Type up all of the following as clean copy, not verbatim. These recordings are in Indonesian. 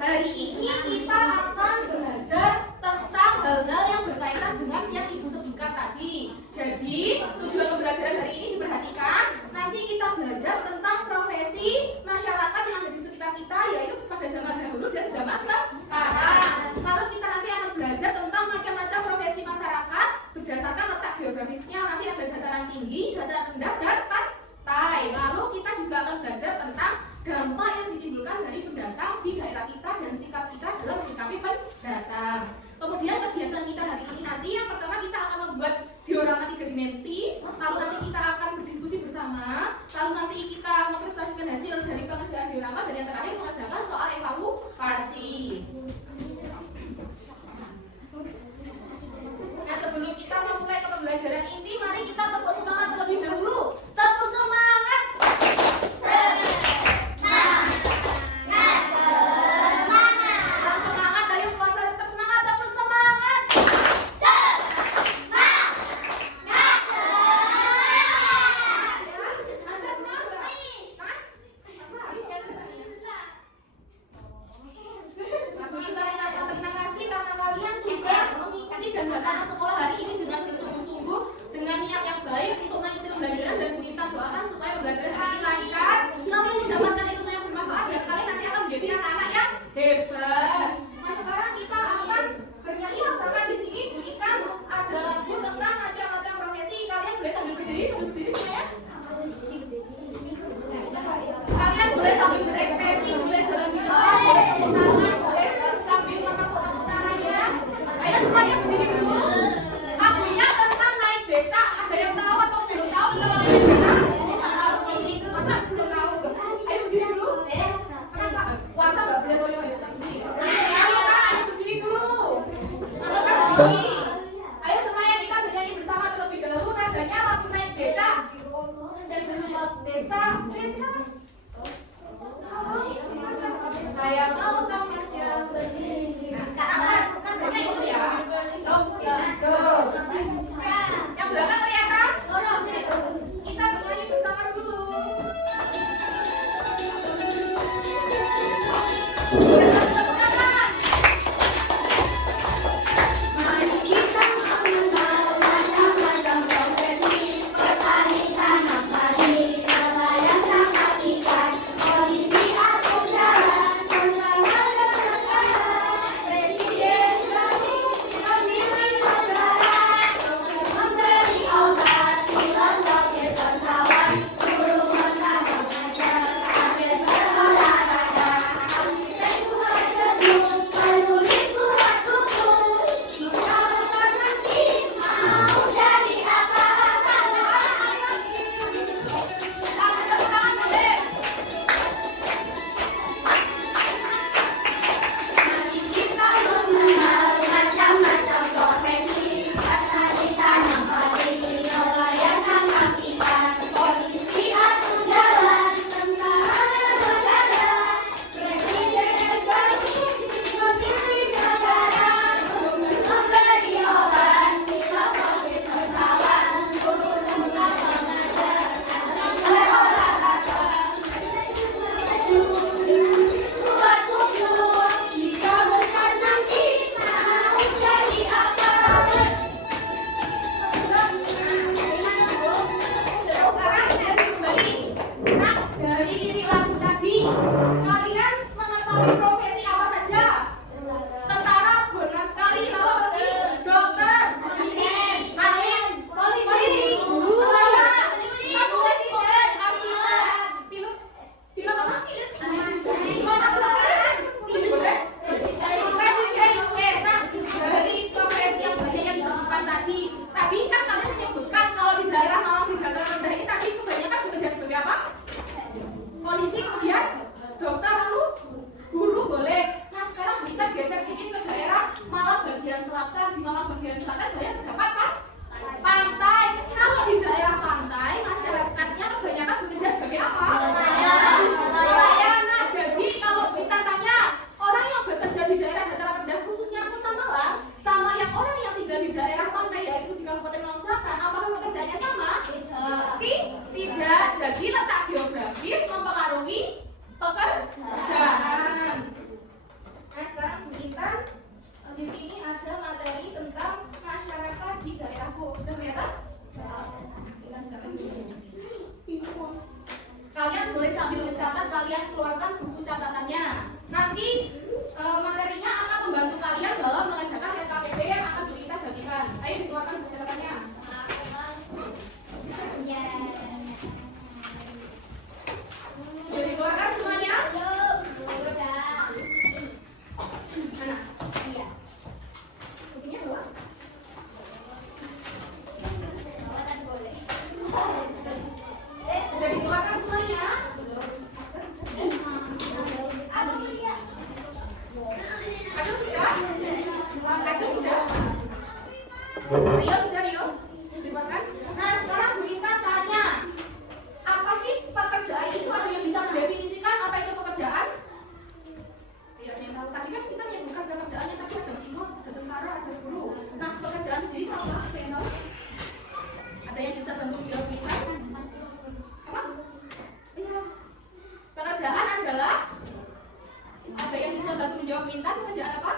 hari ini kita akan belajar tentang hal-hal yang berkaitan datang. Kemudian kegiatan kita hari ini nanti yang pertama kita akan membuat diorama 3 dimensi, lalu nanti kita akan berdiskusi bersama, lalu nanti kita mempresentasikan hasil dari pengerjaan diorama, dan yang terakhir mengerjakan soal evaluasi. Nah, sebelum kita memulai pembelajaran inti, mari kita tepuk semangat terlebih dahulu. Tepuk semangat. Kalian boleh sambil mencatat, kalian keluarkan buku catatannya. Nanti materinya akan membantu kalian dalam mengerjakan LKPD yang akan kita bagikan. Ayo dikeluarkan buku catatannya. Sudah dikeluarkan semuanya? Mana? Iya. Rio sudah Rio? Dibuatkan? Nah sekarang Bu Intan tanya, apa sih pekerjaan itu? Ada yang bisa mendefinisikan apa itu pekerjaan? Ya, yang tahu tadi kan kita menyebutkan pekerjaannya, tapi ada pilot, ada tentara, ada guru. Nah pekerjaan sendiri itu apa? Saya tahu. Ada yang bisa bantu jawab kita? Apa? Iya. Pekerjaan adalah, ada yang bisa bantu menjawab Intan? Pekerjaan apa?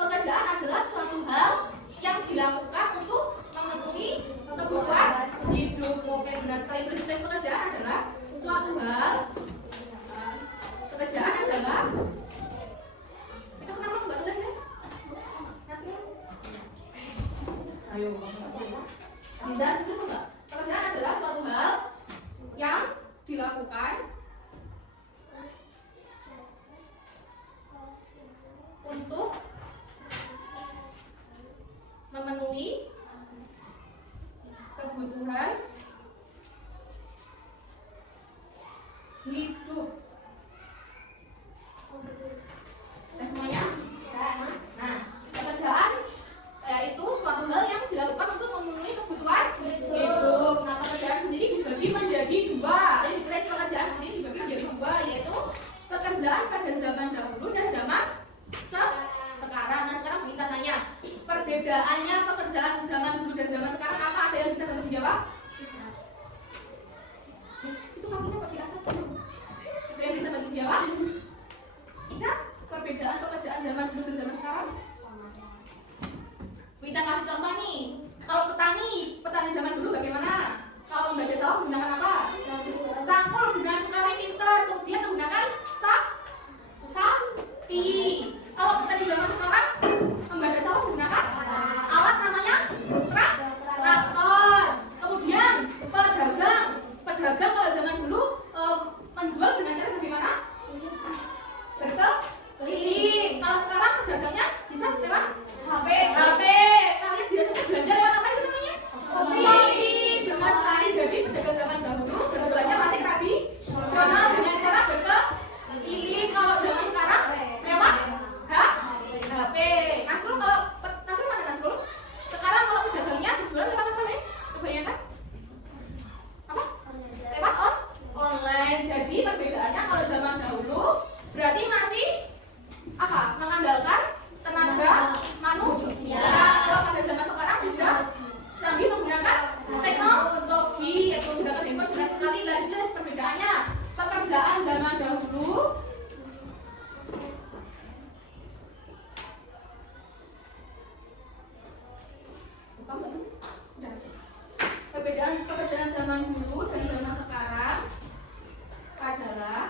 Pekerjaan adalah suatu hal yang dilakukan untuk memenuhi kebutuhan hidup. Oke, benar sekali. Prinsip pekerjaan adalah suatu hal. Pekerjaan adalah itu kenapa nggak tulis ya? Nasir? Ayo, bisa tulis nggak? Pekerjaan adalah suatu hal yang dilakukan untuk memenuhi kebutuhan hidup. Semuanya? Nah, pekerjaan yaitu suatu hal yang dilakukan untuk memenuhi kebutuhan hidup. Nah, pekerjaan sendiri dibagi menjadi dua. Prinsip pekerjaan sendiri dibagi menjadi dua, yaitu pekerjaan pada zaman dahulu dan zaman sekarang. Nah sekarang kita tanya, perbedaannya pekerjaan zaman dulu dan zaman sekarang apa? Ada yang bisa bantu menjawab? Itu kakinya kok di atas dulu. Ada yang bisa bantu menjawab? Ica, perbedaan pekerjaan zaman dulu dan zaman sekarang? Kita kasih contoh nih. Kalau petani zaman dulu bagaimana? Kalau membaca sawah menggunakan apa? Cangkul, dengan sekali pintar. Kemudian menggunakan sapi. Kalau petani zaman sekarang membaca sawah menggunakan alat namanya traktor. Kemudian pedagang kalau zaman dulu menjual dengan cara bagaimana? Berkeliling. Kalau sekarang pedagangnya bisa lewat HP. Kalian biasanya belanja lewat apa itu namanya? Shopee. Benar sekali. Jadi pedagang zaman dahulu berjualannya masih tradisional dengan cara berkeliling. Kalau zaman sekarang lewat HP. Nasrul mana Nasrul? Sekarang kalau pedagangnya berjualan lewat apa nih? Kebanyakan? Apa? Lewat online. Jadi perbedaannya kalau zaman dahulu berarti masih apa? Mengandalkan tenaga manusia. Kalau pada zaman sekarang sudah canggih menggunakan teknologi, yaitu menggunakan handphone. Benar sekali. Lalu jelas perbedaannya. Pekerjaan zaman dahulu perbedaan pekerjaan zaman dulu dan zaman sekarang adalah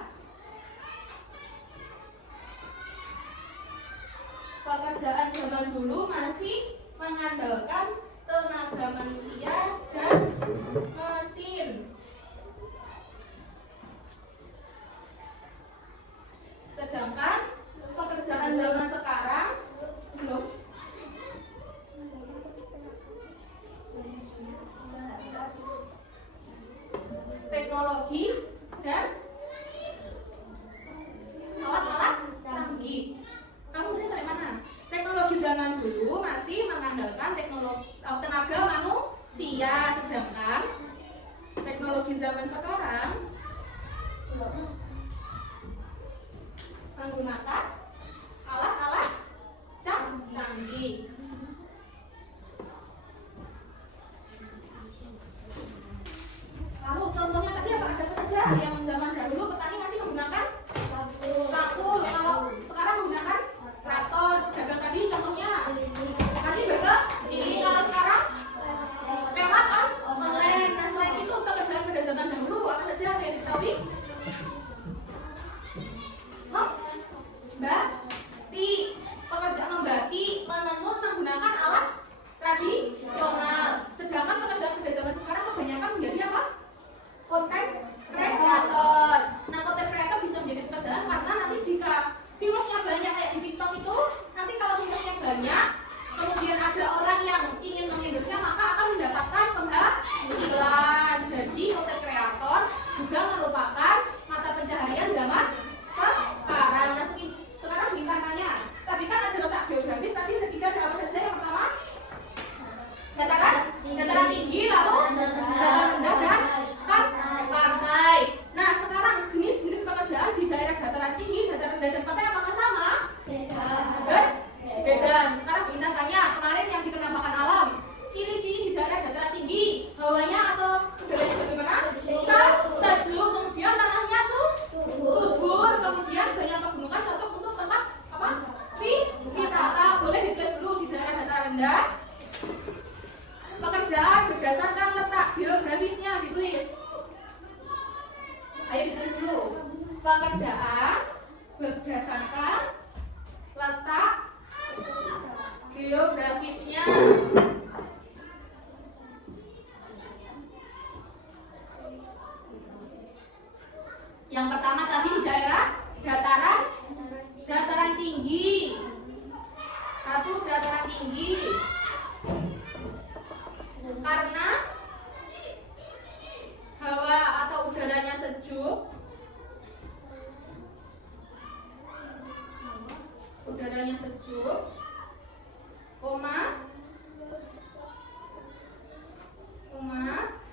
pekerjaan zaman dulu masih mengandalkan tenaga manusia dan mesin. Sedangkan pekerjaan zaman sekarang belum teknologi dan alat-alat canggih. Kamu bisa dari mana? Teknologi zaman dulu masih mengandalkan tenaga manusia, sedangkan teknologi zaman sekarang menggunakan udaranya sejuk, koma,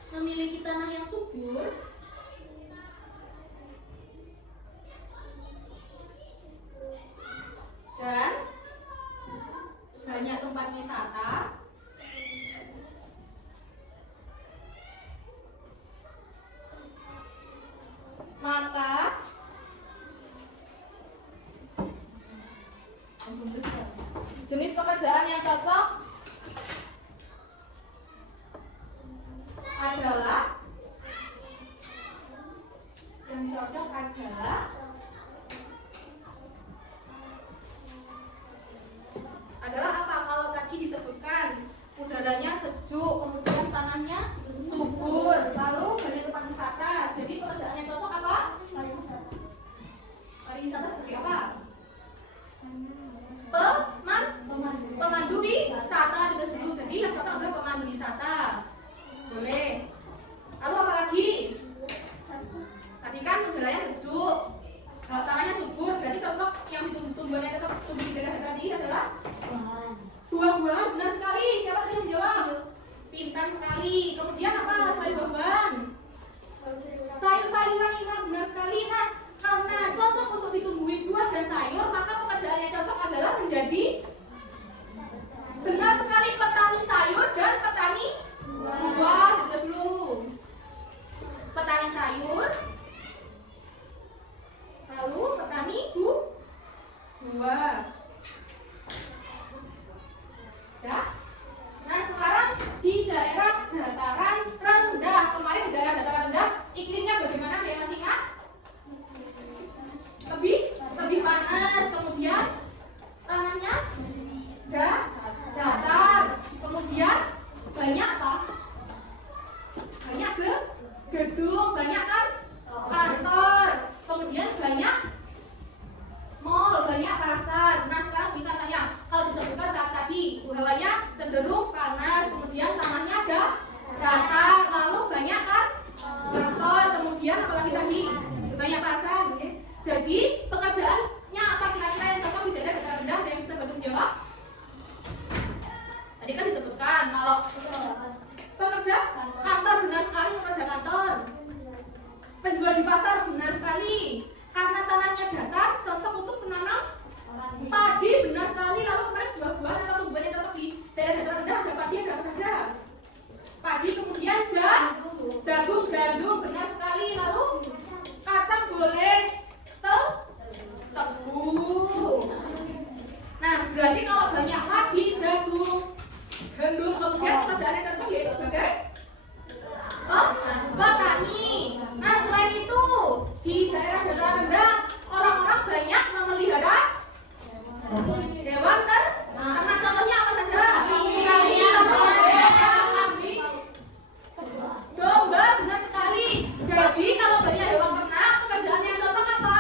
memiliki tanah yang subur, dan banyak tempat wisata, maka jenis pekerjaan yang cocok adalah apa? Kalau tadi disebutkan udaranya sejuk, kemudian tanahnya subur, lalu banyak tempat wisata. Jadi pekerjaan yang cocok apa? Pariwisata seperti apa? Pemandu wisata juga dulu. Jadi yang cocok adalah pemandu wisata. Boleh. Lalu apa lagi? Tadi kan udaranya sejuk, tanahnya subur. Berarti cocok yang tumbuhannya cocok tumbuh di daerah tadi adalah buah-buahan. Benar sekali. Siapa tadi yang menjawab? Pintar sekali. Kemudian apa selain buah-buahan? Sayur-sayuran. Benar sekali. Nah, karena cocok untuk ditumbuhi buah dan sayur, maka pekerjaan yang cocok adalah menjadi benar sekali petani sayur dan petani buah. Terus dulu petani sayur, lalu petani buah. Ya. Nah, sekarang di daerah dataran rendah, kemarin di daerah dataran rendah iklimnya bagaimana? Dia masih ingat? Lebih panas, kemudian tanahnya datar, kemudian banyak apa? Banyak gedung, banyak kan kantor, kemudian banyak mall, banyak pasar. Nah, sekarang kita tanya, kalau disebutkan tadi hawanya cenderung panas, kemudian tanahnya datar, lalu banyak kan kantor, kemudian apalagi tadi banyak pasar. Jadi pekerjaannya apa kira-kira yang cocok di daerah dataran rendah? Ada yang bisa bantu menjawab? Tadi kan disebutkan kalau pekerja kantor, benar sekali, pekerja kantor. Penjual di pasar, benar sekali. Karena tanahnya datar, cocok untuk menanam padi, benar sekali. Lalu kemarin buah-buahan atau tumbuhan yang cocok di daerah dataran rendah ada padi, ada apa saja? Padi, kemudian jagung, gandum, benar sekali. Lalu kacang boleh, tebu. Nah, berarti kalau banyak padi, jagung, gandum, kemudian pekerjaan yang cocok yaitu sebagai petani. Nah, selain itu di daerah dataran rendah orang-orang banyak memelihara hewan ternak. Contohnya apa saja? Kambing, domba, benar sekali. Jadi kalau banyak hewan ternak, pekerjaan yang cocok apa?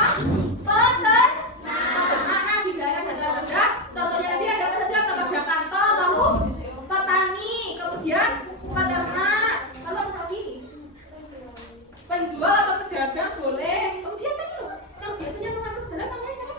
Peternak. Nah, di daerah dataran rendah contohnya tadi ada apa saja? Pekerja kantor, lalu petani, kemudian peternak, lalu apa lagi? Penjual atau pedagang boleh. Kemudian tadi loh, yang biasanya mengatur jalan namanya siapa?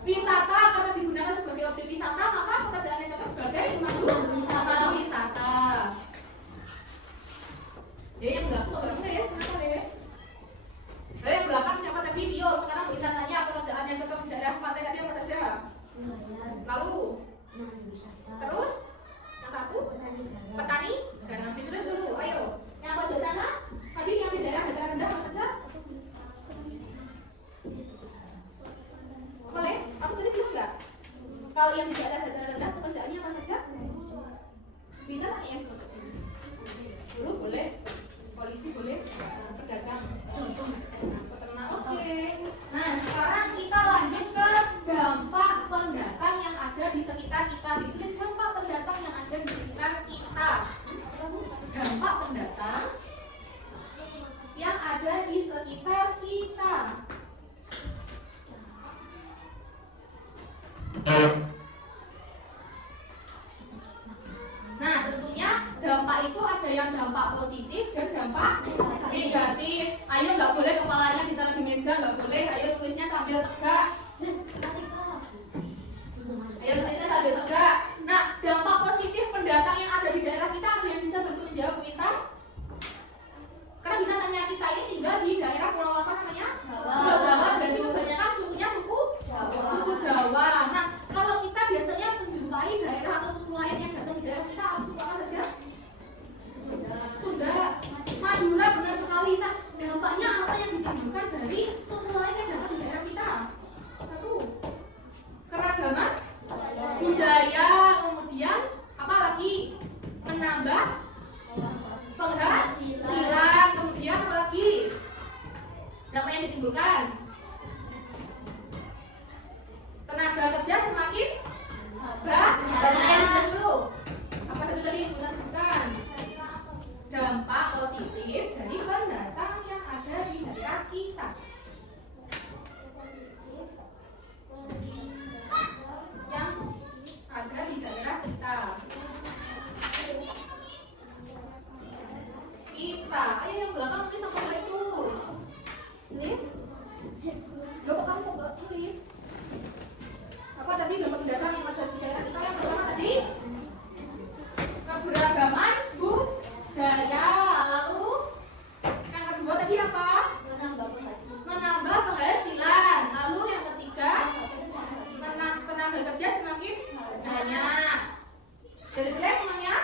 Wisata karena digunakan sebagai objek wisata, maka pekerjaan yang cocok sebagai pemandu wisata. Ya yang belakang nggak nulis, kenapa deh? Yang belakang siapa tadi? Bio. Sekarang Bu Intan tanya pekerjaan yang cocok di daerah pantai tadi apa saja? Lalu terus yang satu petani. Jangan ditulis dulu. Ayo, yang pojok sana tadi yang di daerah dataran rendah apa saja? Boleh? Aku tadi tulis nggak? Kalau yang di daerah dataran rendah pekerjaannya apa saja? Bisa nggak ya? Dulu boleh. Polisi boleh. Pedagang. Peternak. Oke. Nah sekarang kita lanjut ke dampak pendatang yang ada di sekitar kita. Ditulis dampak pendatang yang ada di sekitar kita. Dampak pendatang yang ada di sekitar kita. Nah tentunya dampak itu ada yang dampak positif dan dampak negatif. Ayo nggak boleh kepalanya ditaruh di meja, nggak boleh. Ayo tulisnya sambil tegak. Ayo tulisnya sambil tegak. Nah dampak positif pendatang yang ada di daerah kita, ada yang bisa bantu menjawab kita? Karena kita tanya kita ini tinggal di daerah pulau apa namanya? Pulau Jawa. Berarti kebanyakan sukunya suku Jawa. Nah kalau kita biasanya menjumpai daerah atau suku lain yang datang di daerah kita, apa suku apa saja? Sunda, Madura, benar sekali. Nah dampaknya apa yang ditimbulkan dari suku lain yang datang di daerah kita? Satu, keragaman budaya, kemudian apa lagi? Menambah penghasilan, kemudian apa lagi? Dampak yang ditimbulkan tenaga kerja semakin banyak. Dulu apa saja tadi yang kita sebutkan? Dampak positif dari pendatang yang ada di daerah kita. Yang ada di daerah kita. Ayo yang belakang tulis apa itu? Tulis. Gak kamu kok tulis? Apa tadi dampak pendatang yang ada di daerah kita? Yang pertama tadi keberagaman budaya. Lalu yang kedua tadi apa? Menambah penghasilan. Lalu yang ketiga tenaga kerja semakin banyak. Jadi tulis semuanya.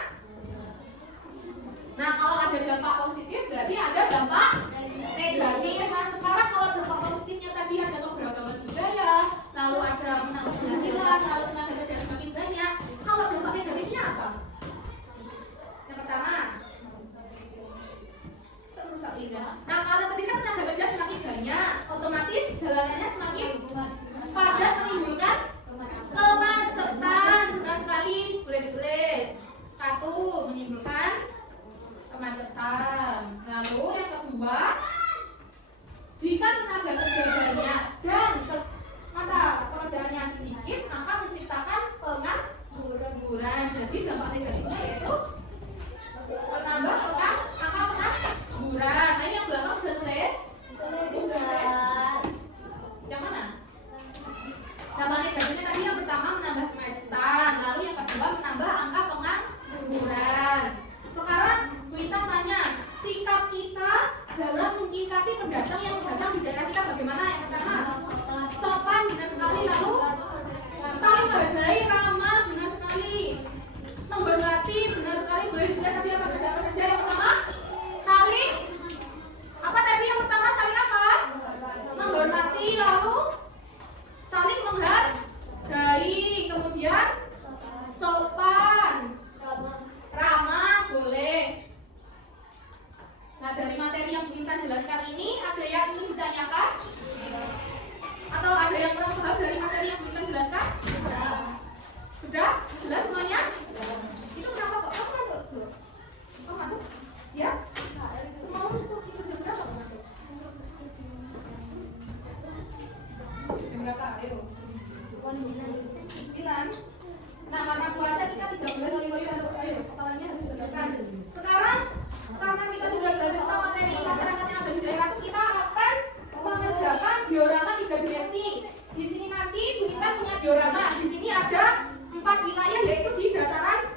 Nah kalau ada dampak positif berarti ada dampak negatif. Nah sekarang kalau dampak positifnya tadi ada keberagaman budaya, lalu ada menambah penghasilan, lalu tenaga kerja semakin banyak. Kalau dampak negatifnya apa? Yang pertama, serusak lidah. Nah kalau tadi kan tenaga kerja semakin banyak, otomatis jalanannya semakin padat, menimbulkan kemacetan. Benar sekali, boleh ditulis. Satu, menimbulkan kemacetan. Lalu yang kedua, jika tenaga kerja banyak dan pekerjaannya sedikit, maka menciptakan pengangguran. Jadi dampak negatifnya yaitu menambah pengangguran. Nah ini yang belakang sudah tulis. Yang mana? Dampak negatifnya tadi yang pertama menambah kemacetan, lalu yang kedua menambah angka pengangguran. Sekarang kita tanya, sikap kita dalam menyikapi pendatang yang datang di daerah kita bagaimana? Yang pertama, sopan, benar sekali. Lalu saling menghargai, ramah, benar sekali. Menghormati, benar sekali. Boleh ditulis tadi apa saja? Yang pertama, saling apa tadi? Yang pertama saling apa? Menghormati, lalu saling menghargai, kemudian sopan, ramah, boleh. Nah dari materi yang kita jelaskan ini, ada yang ingin ditanyakan? Atau ada yang kurang paham dari materi yang kita jelaskan? Sudah? Jelas semuanya? Itu kenapa kok? Kamu ngantuk? Kamu ngantuk? Ya? Semua untuk jam berapa kamu ngantuk? Jam berapa? Ayo 9. Nah karena puasa kita tidak boleh loyo-loyo. Ayo, kepalanya harus ditegakkan. Sekarang karena kita sudah belajar tentang materi masyarakat yang ada di daerah, kita akan mengerjakan diorama 3 dimensi. Di sini nanti Bu Intan diorama. Di sini ada 4 wilayah, yaitu di dataran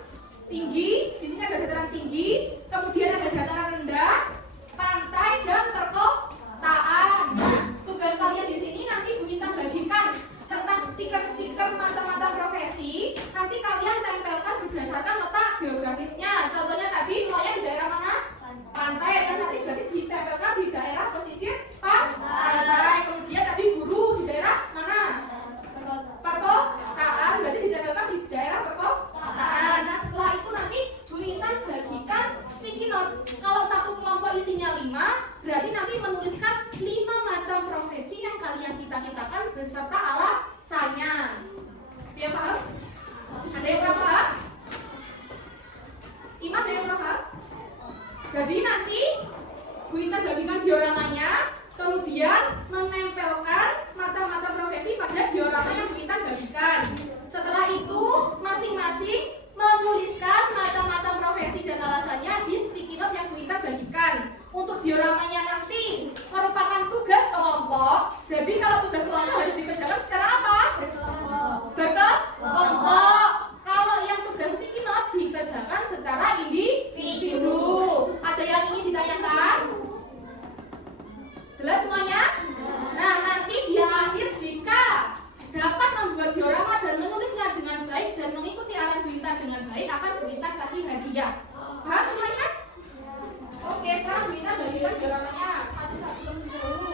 tinggi. Di sini ada dataran tinggi, kemudian ada dataran rendah, pantai, dan perkotaan. Nah, tugas kalian di sini nanti Bu Intan bagikan tentang stiker-stiker macam-macam profesi. Nanti kalian tempelkan berdasarkan letak geografisnya. Contohnya tadi wilayah di daerah mana? Pantai. Dan nanti berarti ditempelkan di daerah pesisir pantai. Kemudian tadi guru di daerah mana? Perkotaan. Berarti ditempelkan di daerah perkotaan. Nah, setelah itu nanti Bu Intan bagikan sticky note. Kalau satu kelompok isinya 5, berarti nanti menuliskan 5 macam profesi yang kalian cita-citakan beserta alasannya. Ya paham? Ada yang kurang paham? Ima, ada yang kurang paham? Jadi nanti Bu Intan bagikan dioramanya, kemudian menempelkan macam-macam profesi pada diorama yang Bu Intan bagikan. Setelah itu masing-masing menuliskan macam-macam profesi dan alasannya di sticky note yang Bu Intan bagikan. Untuk dioramanya nanti merupakan tugas kelompok. Jadi kalau tugas kelompok harus dikerjakan secara apa? Berkelompok. Kalau yang tugas sticky note dikerjakan secara individu. Ada yang ingin ditanyakan? Jelas semuanya? Nah, nanti di akhir jika dapat membuat diorama dan menulisnya dengan baik dan mengikuti arahan Bu Intan dengan baik, akan Bu Intan kasih hadiah. Paham semuanya? Oke, sekarang Bu Intan bagikan dioramanya. Kasih dulu.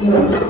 Ini